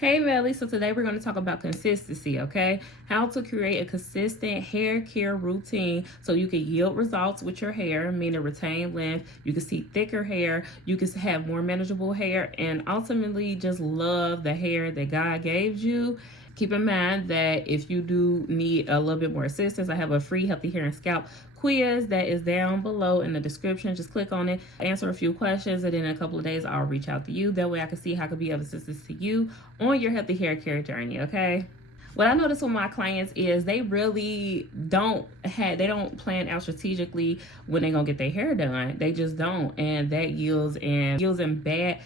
Hey Mellie, so today we're going to talk about consistency, okay? How to create a consistent hair care routine so you can yield results with your hair, meaning retain length, you can see thicker hair, you can have more manageable hair, and ultimately just love the hair that God gave you. Keep in mind that if you do need a little bit more assistance, I have a free Healthy Hair and Scalp quiz that is down below in the description. Just click on it, answer a few questions, and then in a couple of days I'll reach out to you. That way I can see how I can be of assistance to you on your healthy hair care journey, okay? What I notice with my clients is they really don't plan out strategically when they're gonna get their hair done. They just don't, and that yields in bad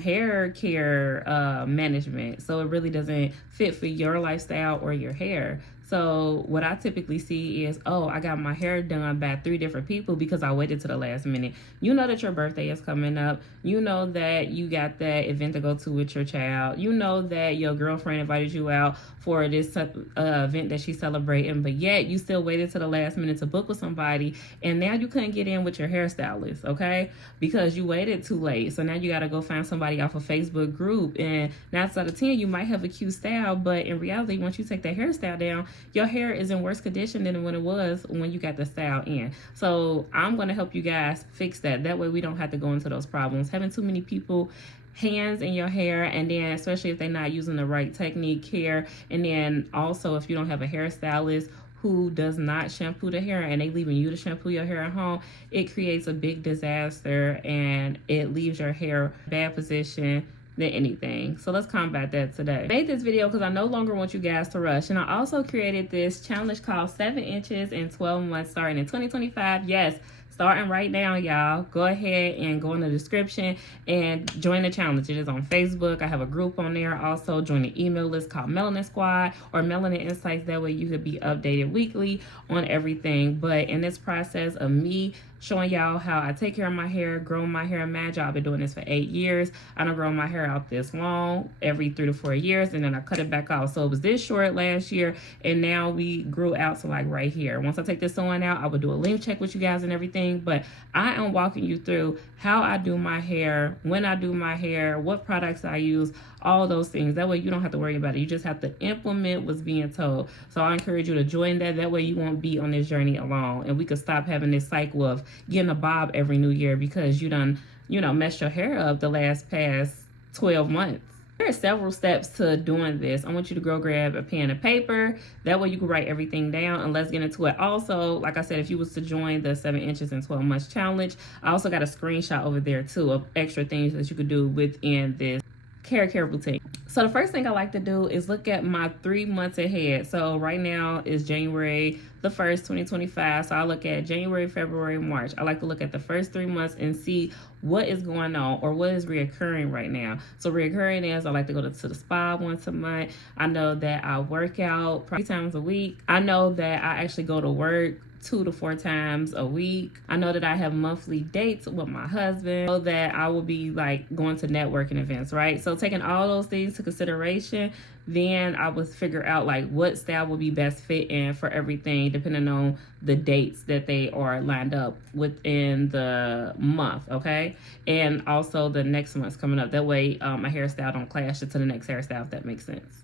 hair care management. So it really doesn't fit for your lifestyle or your hair. So what I typically see is, oh, I got my hair done by 3 different people because I waited to the last minute. You know that your birthday is coming up. You know that you got that event to go to with your child. You know that your girlfriend invited you out for this event that she's celebrating, but yet you still waited to the last minute to book with somebody, and now you couldn't get in with your hairstylist, okay? Because you waited too late. So now you got to go find somebody off a Facebook group, and 9 out of 10, you might have a cute style, but in reality, once you take that hairstyle down, your hair is in worse condition than when it was when you got the style in. So I'm going to help you guys fix that. That way we don't have to go into those problems. Having too many people hands in your hair, and then especially if they're not using the right technique care, and then also if you don't have a hairstylist who does not shampoo the hair and they leaving you to shampoo your hair at home, it creates a big disaster and it leaves your hair bad position than anything. So let's combat that today. I made this video because I no longer want you guys to rush, and I also created this challenge called 7 inches in 12 months starting in 2025. Yes, starting right now, y'all. Go ahead and go in the description and join the challenge. It is on Facebook. I have a group on there. Also join the email list called Melanin Squad or Melanin Insights. That way you could be updated weekly on everything. But in this process of me showing y'all how I take care of my hair, grow my hair, imagine I've been doing this for 8 years. I don't grow my hair out this long every 3 to 4 years, and then I cut it back off. So it was this short last year, and now we grew out to like right here. Once I take this sewing out, I would do a length check with you guys and everything, but I am walking you through how I do my hair, when I do my hair, what products I use, all those things. That way you don't have to worry about it. You just have to implement what's being told. So I encourage you to join that. That way you won't be on this journey alone, and we could stop having this cycle of getting a bob every new year because you done, messed your hair up the past 12 months. There are several steps to doing this. I want you to go grab a pen and paper. That way you can write everything down, and let's get into it. Also, like I said, if you was to join the 7 inches in 12 months challenge, I also got a screenshot over there too of extra things that you could do within this hair care routine. So the first thing I like to do is look at my 3 months ahead. So right now is January the 1st, 2025. So I look at January, February, March. I like to look at the first 3 months and see what is going on or what is reoccurring right now. So reoccurring is I like to go to the spa once a month. I know that I work out 3 times a week. I know that I actually go to work 2 to 4 times a week. I know that I have monthly dates with my husband. I know that I will be like going to networking events, right? So taking all those things into consideration, then I would figure out like what style will be best fit in for everything depending on the dates that they are lined up within the month, okay? And also the next month's coming up. That way my hairstyle don't clash into the next hairstyle, if that makes sense.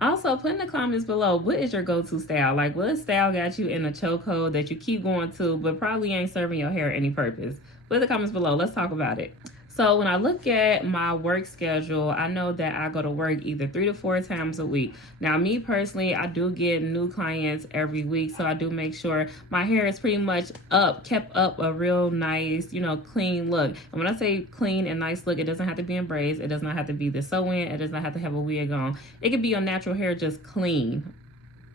Also, put in the comments below, what is your go-to style? Like, what style got you in a chokehold that you keep going to, but probably ain't serving your hair any purpose? Put in the comments below. Let's talk about it. So when I look at my work schedule, I know that I go to work either 3 to 4 times a week. Now, me personally, I do get new clients every week, so I do make sure my hair is pretty much kept up a real nice, clean look. And when I say clean and nice look, it doesn't have to be in braids. It does not have to be the sew-in. It does not have to have a wig on. It could be your natural hair just clean.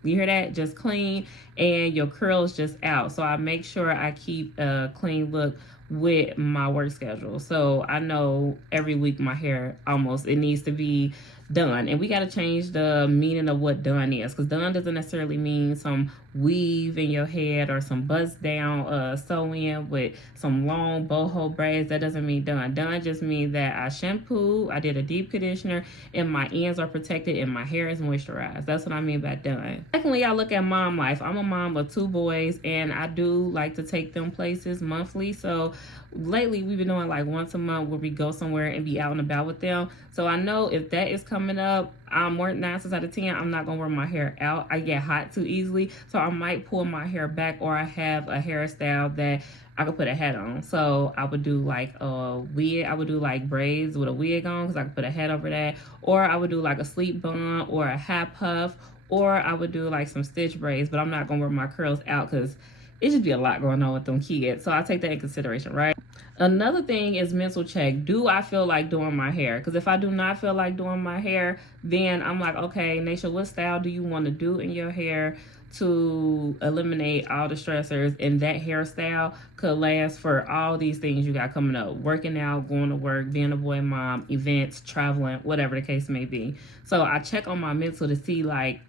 You hear that? Just clean, and your curls just out. So I make sure I keep a clean look with my work schedule. So I know every week my hair it needs to be done. And we got to change the meaning of what done is, because done doesn't necessarily mean some weave in your head or some bust down sew-in with some long boho braids. That doesn't mean done. Done just means that I shampoo, I did a deep conditioner, and my ends are protected and my hair is moisturized. That's what I mean by done. Secondly, I look at mom life. I'm a mom of 2 boys, and I do like to take them places monthly. So lately we've been doing like once a month where we go somewhere and be out and about with them. So I know if that is coming up, I'm more 9 times out of 10, I'm not gonna wear my hair out. I get hot too easily, so I might pull my hair back, or I have a hairstyle that I could put a hat on. So I would do like a wig. I would do like braids with a wig on because I could put a hat over that. Or I would do like a sleep bun or a hat puff. Or I would do like some stitch braids, but I'm not gonna wear my curls out because it should be a lot going on with them kids. So I take that in consideration, right? Another thing is mental check. Do I feel like doing my hair? Because if I do not feel like doing my hair, then I'm like, okay, Naisha, what style do you want to do in your hair to eliminate all the stressors? And that hairstyle could last for all these things you got coming up: working out, going to work, being a boy mom, events, traveling, whatever the case may be. So I check on my mental to see, like,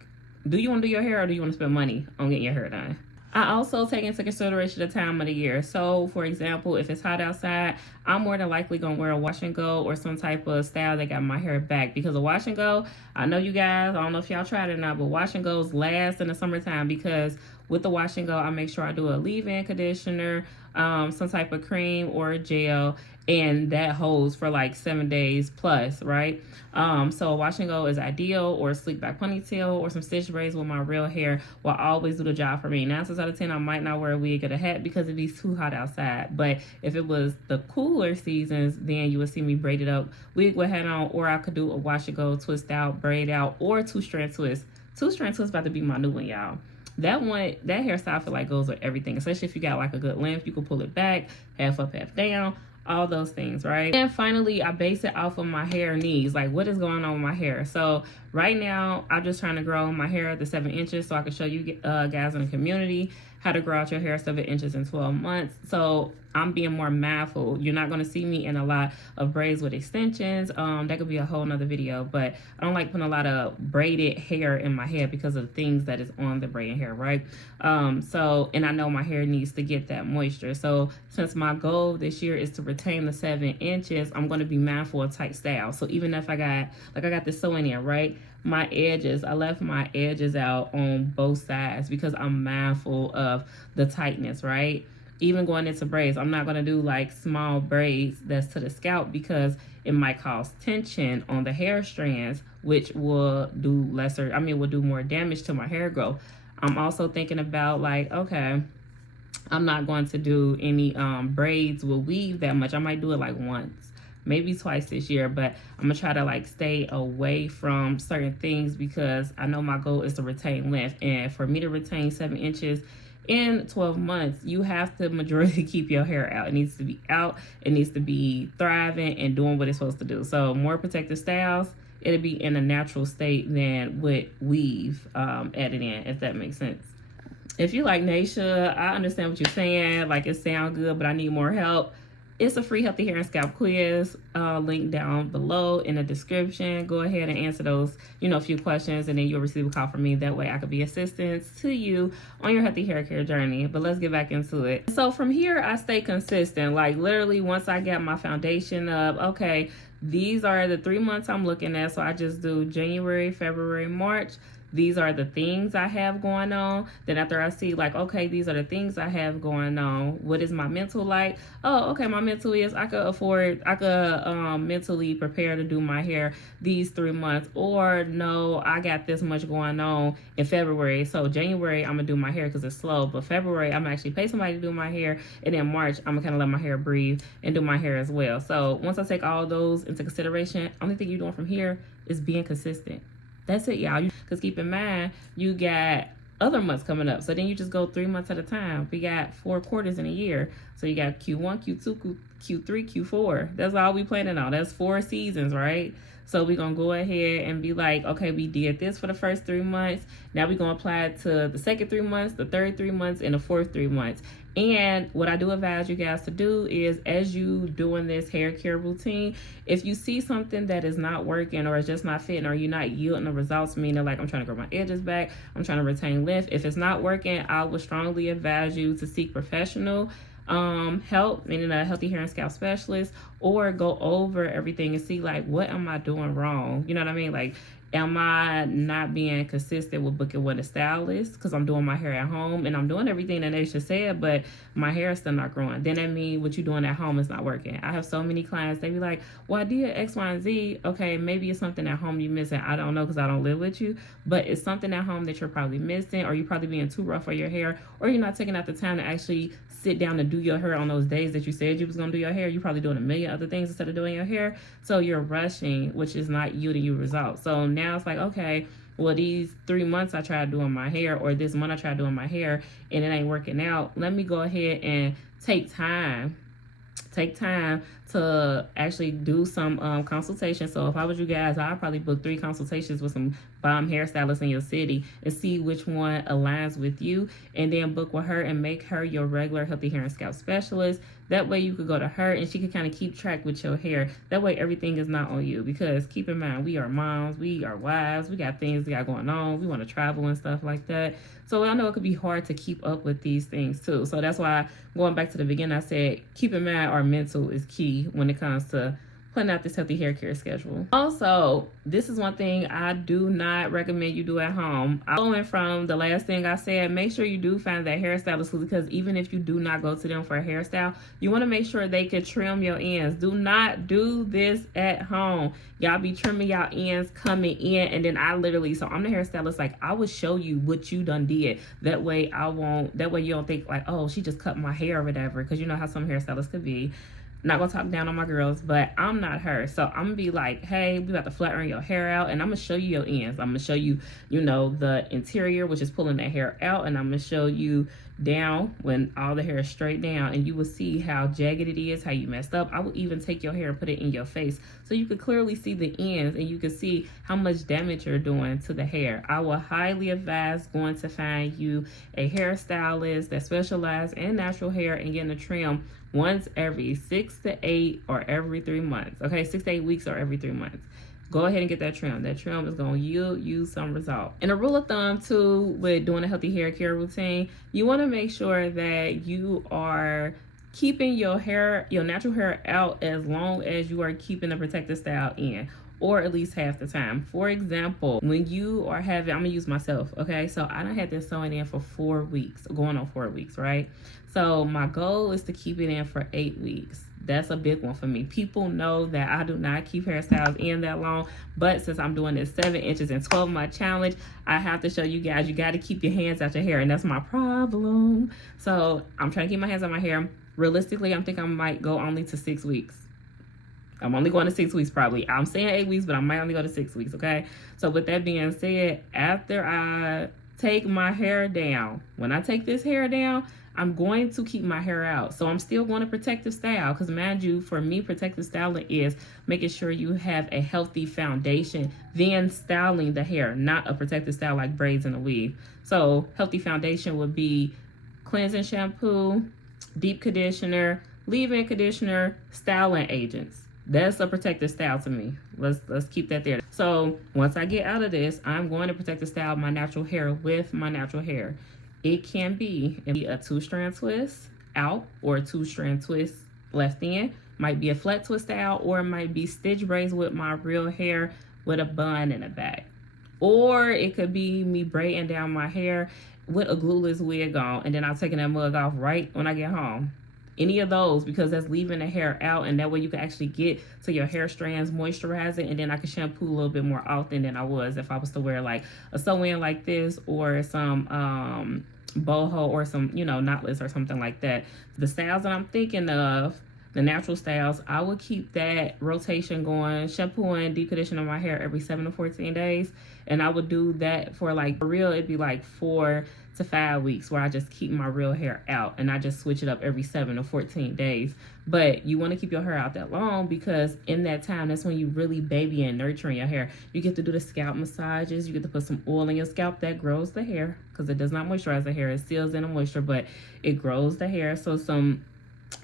do you want to do your hair or do you want to spend money on getting your hair done? I also take into consideration the time of the year. So, for example, if it's hot outside, I'm more than likely going to wear a wash and go or some type of style that got my hair back. Because a wash and go, I know you guys, I don't know if y'all tried it or not, but wash and goes last in the summertime, because with the wash and go, I make sure I do a leave-in conditioner, some type of cream or a gel, and that holds for like 7 days plus, right? So a wash and go is ideal, or a sleek back ponytail or some stitch braids with my real hair will always do the job for me. 9 times out of 10, I might not wear a wig or a hat because it be too hot outside. But if it was the cooler seasons, then you would see me braid it up, wig with hat on, or I could do a wash and go, twist out, braid out, or two-strand twist. Two-strand twist about to be my new one, y'all. That one, that hairstyle I feel like goes with everything, especially if you got like a good length. You can pull it back, half up, half down, all those things, right? And finally, I base it off of my hair needs, like what is going on with my hair. So right now, I'm just trying to grow my hair to 7 inches so I can show you guys in the community how to grow out your hair 7 inches in 12 months. So I'm being more mindful. You're not going to see me in a lot of braids with extensions. That could be a whole nother video, but I don't like putting a lot of braided hair in my head because of the things that is on the braided hair, right? And I know my hair needs to get that moisture. So since my goal this year is to retain the 7 inches, I'm going to be mindful of tight style. So even if I got this sewing in, right? My edges, I left my edges out on both sides because I'm mindful of the tightness, right? Even going into braids, I'm not going to do like small braids that's to the scalp because it might cause tension on the hair strands, which will do will do more damage to my hair growth. I'm also thinking about like, okay, I'm not going to do any braids with weave that much. I might do it like once, maybe twice this year, but I'm gonna try to like stay away from certain things because I know my goal is to retain length. And for me to retain 7 inches in 12 months, you have to majority keep your hair out. It needs to be out, it needs to be thriving and doing what it's supposed to do. So more protective styles, it'll be in a natural state than with weave added in, if that makes sense. If you like Naisha, I understand what you're saying, like it sounds good, but I need more help. It's a free healthy hair and scalp quiz, link down below in the description. Go ahead and answer those, a few questions, and then you'll receive a call from me. That way I could be assistance to you on your healthy hair care journey. But let's get back into it. So from here, I stay consistent. Like literally once I get my foundation up, okay, these are the 3 months I'm looking at. So I just do January, February, March. These are the things I have going on. Then after I see like, okay, these are the things I have going on. What is my mental like? Oh, okay, my mental is I could mentally prepare to do my hair these 3 months. Or no, I got this much going on in February. So January, I'm gonna do my hair because it's slow. But February, I'm actually pay somebody to do my hair. And then March, I'm gonna kind of let my hair breathe and do my hair as well. So once I take all those into consideration, only thing you're doing from here is being consistent. That's it, y'all. Because keep in mind, you got other months coming up. So then you just go 3 months at a time. We got 4 quarters in a year. So you got Q1, Q2, Q3, Q4. That's all we planning on. That's 4 seasons, right? So we're going to go ahead and be like, okay, we did this for the first 3 months. Now we're going to apply it to the second 3 months, the third 3 months, and the fourth 3 months. And what I do advise you guys to do is, as you doing this hair care routine, if you see something that is not working or it's just not fitting or you're not yielding the results, meaning like I'm trying to grow my edges back, I'm trying to retain length, if it's not working, I would strongly advise you to seek professional help, meaning a healthy hair and scalp specialist, or go over everything and see like, what am I doing wrong? You know what I mean? Like, Am I not being consistent with booking with a stylist because I'm doing my hair at home and I'm doing everything that Naisha said, but my hair is still not growing? Then that means what you're doing at home is not working. I have so many clients, they be like, well, I did X, Y, and Z. Okay, maybe it's something at home you're missing. I don't know because I don't live with you, but it's something at home that you're probably missing, or you're probably being too rough on your hair, or you're not taking out the time to actually sit down and do your hair on those days that you said you was going to do your hair. You're probably doing a million other things instead of doing your hair. So you're rushing, which is not yielding you results. So now it's like, okay, well, these 3 months I tried doing my hair, or this month I tried doing my hair, and it ain't working out. Let me go ahead and take time to actually do some consultation. So if I was you guys, I'd probably book 3 consultations with some bomb hairstylists in your city and see which one aligns with you, and then book with her and make her your regular healthy hair and scalp specialist. That way you could go to her and she could kind of keep track with your hair. That way everything is not on you, because keep in mind, we are moms, we are wives, we got things we got going on, we want to travel and stuff like that. So I know it could be hard to keep up with these things too. So that's why, going back to the beginning, I said keep in mind our mental is key when it comes to planning out this healthy hair care schedule. Also, this is one thing I do not recommend you do at home. Going from the last thing I said, make sure you do find that hairstylist, because even if you do not go to them for a hairstyle, you want to make sure they can trim your ends. Do not do this at home. Y'all be trimming y'all ends coming in, and then I'm the hairstylist, like I will show you what you done did. That way you don't think like, oh, she just cut my hair or whatever, because you know how some hairstylists could be. Not gonna talk down on my girls, but I'm not her. So I'm gonna be like, hey, we about to flatten your hair out, and I'm gonna show you your ends. I'm gonna show you, the interior, which is pulling that hair out, and I'm gonna show you down when all the hair is straight down, and you will see how jagged it is, how you messed up. I will even take your hair and put it in your face so you can clearly see the ends, and you can see how much damage you're doing to the hair. I will highly advise going to find you a hairstylist that specializes in natural hair and getting a trim once every 6 to 8 or every 3 months. Okay, 6 to 8 weeks or every 3 months. Go ahead and get that trim. That trim is going to yield you some result. And a rule of thumb too with doing a healthy hair care routine, you want to make sure that you are keeping your natural hair out as long as you are keeping the protective style in, or at least half the time. For example, when you are having, I'm gonna use myself, okay? So I done had this sewing in for 4 weeks, going on 4 weeks, right? So my goal is to keep it in for 8 weeks. That's a big one for me. People know that I do not keep hairstyles in that long, but since I'm doing this 7 inches and 12 month challenge, I have to show you guys, you got to keep your hands out your hair, and that's my problem. So I'm trying to keep my hands out my hair. Realistically, I'm thinking I might go only to 6 weeks. I'm only going to 6 weeks probably. I'm saying 8 weeks, but I might only go to 6 weeks, okay? So with that being said, after I take my hair down, when I take this hair down, I'm going to keep my hair out. So I'm still going to protective style, because mind you, for me, protective styling is making sure you have a healthy foundation, then styling the hair, not a protective style like braids and a weave. So healthy foundation would be cleansing shampoo, deep conditioner, leave-in conditioner, styling agents. That's a protective style to me. Let's keep that there. So once I get out of this, I'm going to protective style my natural hair with my natural hair. It can be a 2-strand twist out or a 2-strand twist left in. Might be a flat twist style, or it might be stitch braids with my real hair with a bun in the back. Or it could be me braiding down my hair with a glueless wig on, and then I'm taking that mug off right when I get home. Any of those, because that's leaving the hair out, and that way you can actually get to your hair strands, moisturize it, and then I can shampoo a little bit more often than I was if I was to wear like a sew-in like this, or some boho, or some knotless or something like that. The styles that I'm thinking of, the natural styles, I would keep that rotation going, shampooing, deep conditioning my hair every 7 to 14 days. And I would do that for real, it'd be like 4 to 5 weeks where I just keep my real hair out, and I just switch it up every 7 to 14 days. But you want to keep your hair out that long, because in that time, that's when you really baby and nurturing your hair. You get to do the scalp massages. You get to put some oil in your scalp that grows the hair, because it does not moisturize the hair. It seals in the moisture, but it grows the hair. So some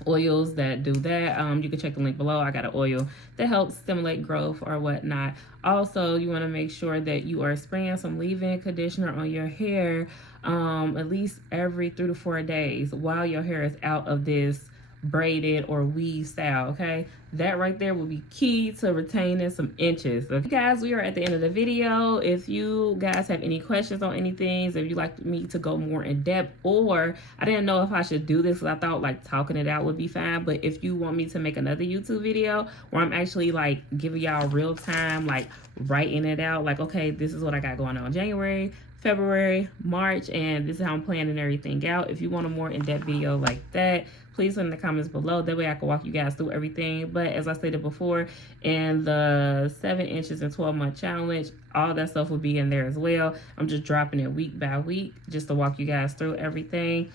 oils that do that, you can check the link below. I got an oil that helps stimulate growth or whatnot. Also, you want to make sure that you are spraying some leave-in conditioner on your hair at least every 3 to 4 days while your hair is out of this braided or weave style, okay? that right there will be key to retaining some inches. Okay, guys, we are at the end of the video. If you guys have any questions on anything, if you'd like me to go more in depth, or I didn't know if I should do this because I thought like talking it out would be fine, but if you want me to make another YouTube video where I'm actually like giving y'all real time, like writing it out, like, okay, this is what I got going on January, February, March, and this is how I'm planning everything out. If you want a more in-depth video like that, please put in the comments below. That way I can walk you guys through everything. But as I stated before, in the 7 inches and 12-month challenge, all that stuff will be in there as well. I'm just dropping it week by week just to walk you guys through everything.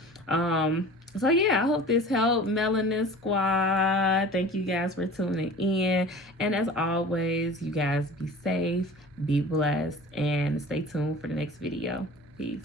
So yeah, I hope this helped, Melanin Squad. Thank you guys for tuning in. And as always, you guys be safe, be blessed, and stay tuned for the next video. Peace.